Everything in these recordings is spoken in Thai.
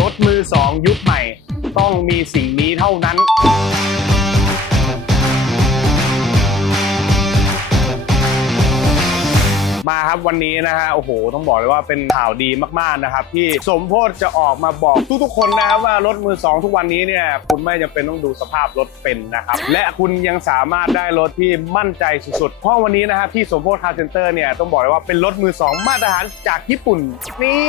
รถมือสองยุคใหม่ต้องมีสิ่งนี้เท่านั้น มาครับวันนี้นะฮะโอ้โห ต้องบอกเลยว่าเป็นข่าวดีมากๆนะครับที่สมโพธจะออกมาบอกทุกๆคนนะครับว่ารถมือสองทุกวันนี้เนี่ยคุณไม่จำเป็นต้องดูสภาพรถเป็นนะครับและคุณยังสามารถได้รถที่มั่นใจสุดๆเพราะวันนี้นะครับที่สมโพธคาร์เซ็นเตอร์เนี่ยต้องบอกเลยว่าเป็นรถมือสองมาตรฐานจากญี่ปุ่น นี่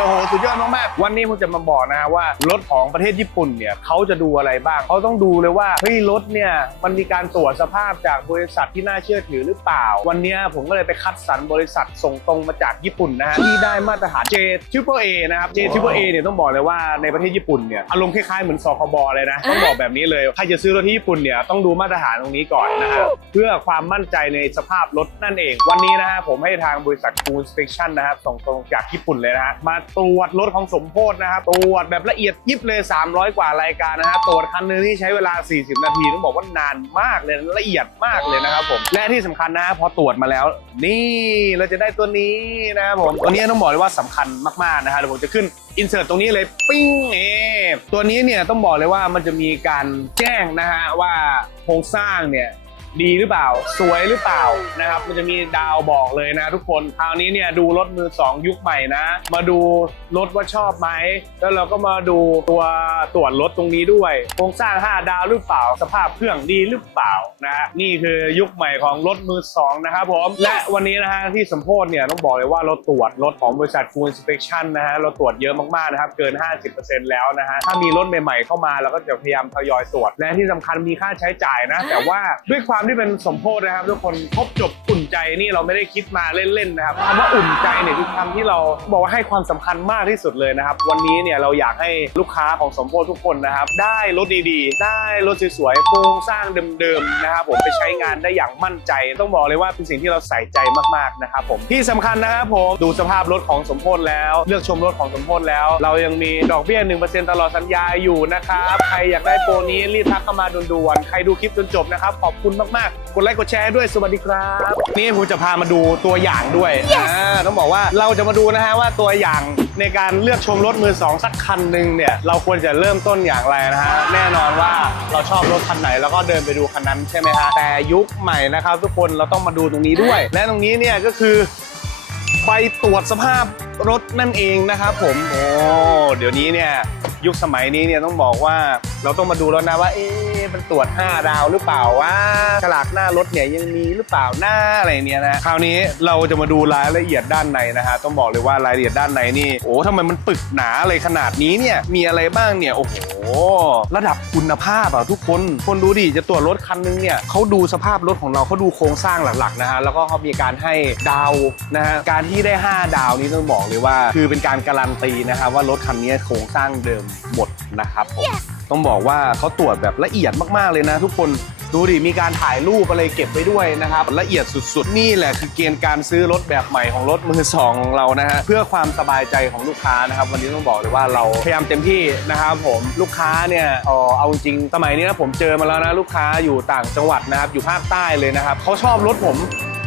โอ้โหสุดยอดมากๆวันนี้ผมจะมาบอกนะฮะว่ารถของประเทศญี่ปุ่นเนี่ยเขาจะดูอะไรบ้างเขาต้องดูเลยว่าเฮ้ยรถเนี่ยมันมีการตรวจสภาพจากบริษัทที่น่าเชื่อถือหรือเปล่า วันนี้ผมก็เลยไปคัดสรรบริษัทส่งตรงมาจากญี่ปุ่นนะฮะที่ได้มาตรฐาน J Triple A นะครับ J Triple A เนี่ยต้องบอกเลยว่าในประเทศญี่ปุ่นเนี่ยอารมณ์คล้ายๆเหมือนสคบเลยนะต้องบอกแบบนี้เลยใครจะซื้อรถที่ญี่ปุ่นเนี่ยต้องดูมาตรฐานตรงนี้ก่อนนะฮะเพื่อความมั่นใจในสภาพรถนั่นเอง วันนี้นะฮะผมให้ทางบริษัท Cool Inspection นะครับส่งตรงจากญี่ปุ่นเลยนะฮะมาตรวจรถของสมโพธนะครับตรวจแบบละเอียดยิบเลย 300 กว่ารายการนะฮะตรวจคันนึงที่ใช้เวลา 40 นาทีต้องบอกว่านานมากเลยละเอียดมากเลยนะครับผมและที่สำคัญนะฮะพอตรวจมาแล้วนี่เราจะได้ตัวนี้นะครับผมตัวนี้ต้องบอกเลยว่าสำคัญมากๆนะฮะเดี๋ยวผมจะขึ้นอินเสิร์ตตรงนี้เลยปิ้งเอตัวนี้เนี่ยต้องบอกเลยว่ามันจะมีการแจ้งนะฮะว่าโครงสร้างเนี่ย ดีหรือเปล่า สวยหรือเปล่านะครับ มันจะมีดาวบอกเลยนะทุกคนคราวนี้เนี่ยดูรถมือสองยุคใหม่นะ มาดูรถว่าชอบไหมแล้วเราก็มาดูตัวตรวจรถตรงนี้ด้วยโครงสร้าง 5 ดาวหรือเปล่า สภาพเครื่องดีหรือเปล่านะนี่คือยุคใหม่ของรถมือสองนะครับผมและวันนี้นะฮะที่สมโพธเนี่ยต้องบอกเลยว่าเราตรวจรถของบริษัท Full Inspection นะฮะเราตรวจเยอะมากๆนะครับเกิน 50%แล้วนะฮะถ้ามีรถใหม่ๆเข้ามาเราก็จะพยายามทยอยตรวจและที่สำคัญมีค่าใช้จ่ายนะ แต่ว่าด้วยความความที่เป็นสมโพธนะครับ ทุกคนครบจบอุ่นใจนี่เราไม่ได้คิดมาเล่นๆนะครับคำว่าอุ่นใจเนี่ยคือคำที่เราบอกว่าให้ความสำคัญมากที่สุดเลยนะครับ วันนี้เนี่ยเราอยากให้ลูกค้าของสมโพธทุกคนนะครับ ได้รถดีๆ ได้รถสวยๆโครงสร้างเดิมๆนะครับผมไปใช้งานได้อย่างมั่นใจ ต้องบอกเลยว่าเป็นสิ่งที่เราใส่ใจมากๆนะครับผมที่สำคัญนะครับผมดูสภาพรถของสมโพธแล้ว เลือกชมรถของสมโพธแล้ว เรายังมีดอกเบี้ย1%ตลอดสัญญาอยู่นะครับใครอยากได้โปรนี้รีบทักเข้ามาด่วนๆใครดูคลิปจนจบนะครับขอบคุณมากมากๆ กดไลค์กดแชร์ด้วยสวัสดีครับ นี่ผมจะพามาดูตัวอย่างด้วยอ่าต้องบอกว่าเราจะมาดูนะฮะว่าตัวอย่างในการเลือกชมรถมือสองสักคันหนึ่งเนี่ยเราควรจะเริ่มต้นอย่างไรนะฮะแน่นอนว่าเราชอบรถคันไหนแล้วก็เดินไปดูคันนั้นใช่ไหมฮะแต่ยุคใหม่นะครับ ทุกคนเราต้องมาดูตรงนี้ด้วย และตรงนี้เนี่ยก็คือไปตรวจสภาพรถนั่นเองนะครับผมโอ้เดี๋ยวนี้เนี่ยยุคสมัยนี้เนี่ยต้องบอกว่าเราต้องมาดูแล้วนะว่าเอ๊ะ มันตรวจ 5 ดาวหรือเปล่าว่าฉลากหน้ารถเนี่ยยังมีหรือเปล่าหน้าอะไรเนี่ยนะคราวนี้เราจะมาดูรายละเอียดด้านในนะฮะต้องบอกเลยว่ารายละเอียดด้านในนี่โอ้ทำไมมันปึกหนาอะไรขนาดนี้เนี่ยมีอะไรบ้างเนี่ยโอ้โหระดับคุณภาพอะทุกคนคนดูดิจะตรวจรถคันนึงเนี่ยเขาดูสภาพรถของเราเขาดูโครงสร้างหลักๆนะฮะแล้วก็เขามีการให้ดาวนะฮะการที่ได้ 5 ดาวนี้ต้องบอกเลยว่า คือเป็นการการันตีนะครับว่ารถคันนี้โครงสร้างเดิมหมดนะครับผม ต้องบอกว่าเขาตรวจแบบละเอียดมากๆเลยนะ ทุกคนดูดิมีการถ่ายรูปอะไรเก็บไว้ด้วยนะครับละเอียดสุดๆ นี่แหละคือเกณฑ์การซื้อรถแบบใหม่ของรถมือสองของเรานะฮะเพื่อความสบายใจของลูกค้านะครับ วันนี้ต้องบอกเลยว่าเราพยายามเต็มที่นะครับผมลูกค้าเนี่ยเออเอาจริงสมัยนี้นะผมเจอมาแล้วนะลูกค้าอยู่ต่างจังหวัดนะครับอยู่ภาคใต้เลยนะครับเขาชอบรถผม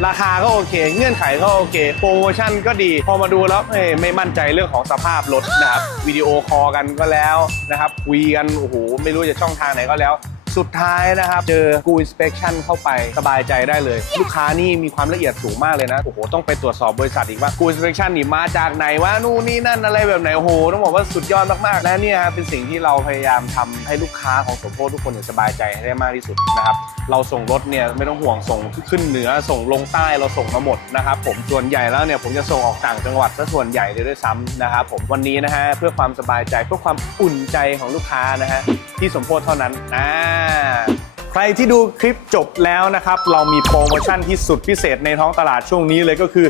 ราคาก็โอเค เงื่อนไขก็โอเค โปรโมชั่นก็ดี พอมาดูแล้วเอ้ยไม่มั่นใจเรื่องของสภาพรถนะครับ วิดีโอคอลกันก็แล้วนะครับ คุยกัน โอ้โห ไม่รู้จะช่องทางไหนก็แล้ว สุดท้ายนะครับ เจอ Go Inspection เข้าไปสบายใจได้เลย ลูกค้านี่มีความละเอียดสูงมากเลยนะโอ้โหต้องไปตรวจสอบบริษัทอีกว่า Go Inspection นี่มาจากไหนว่านู่นนี่นั่นอะไรแบบไหนโอ้โหต้องบอกว่าสุดยอดมากๆและเนี่ยครับเป็นสิ่งที่เราพยายามทำให้ลูกค้าของสมโพธทุกคนเนี่ยสบายใจให้ได้มากที่สุดนะครับเราส่งรถเนี่ยไม่ต้องห่วงส่งขึ้นเหนือส่งลงใต้เราส่งมาหมดนะครับผมส่วนใหญ่แล้วเนี่ยผมจะส่งออกต่างจังหวัดซะส่วนใหญ่เลยด้วยซ้ำนะครับผมวันนี้นะฮะเพื่อความสบายใจเพื่อความอุ่นใจของลูกค้านะฮะ ที่สมโพธเท่านั้นอ่าใครที่ดูคลิปจบแล้วนะครับ เรามีโปรโมชั่นที่สุดพิเศษในท้องตลาดช่วงนี้เลยก็คือ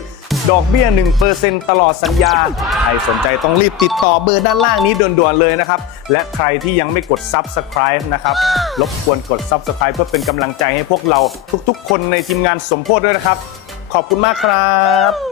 ดอกเบี้ย 1%ตลอดสัญญา ใครสนใจต้องรีบติดต่อเบอร์ด้านล่างนี้ด่วนๆเลยนะครับ และใครที่ยังไม่กด Subscribe นะครับ รบกวนกด Subscribe เพื่อเป็นกำลังใจให้พวกเราทุกๆ คนในทีมงานสมโพธด้วยนะครับ ขอบคุณมากครับ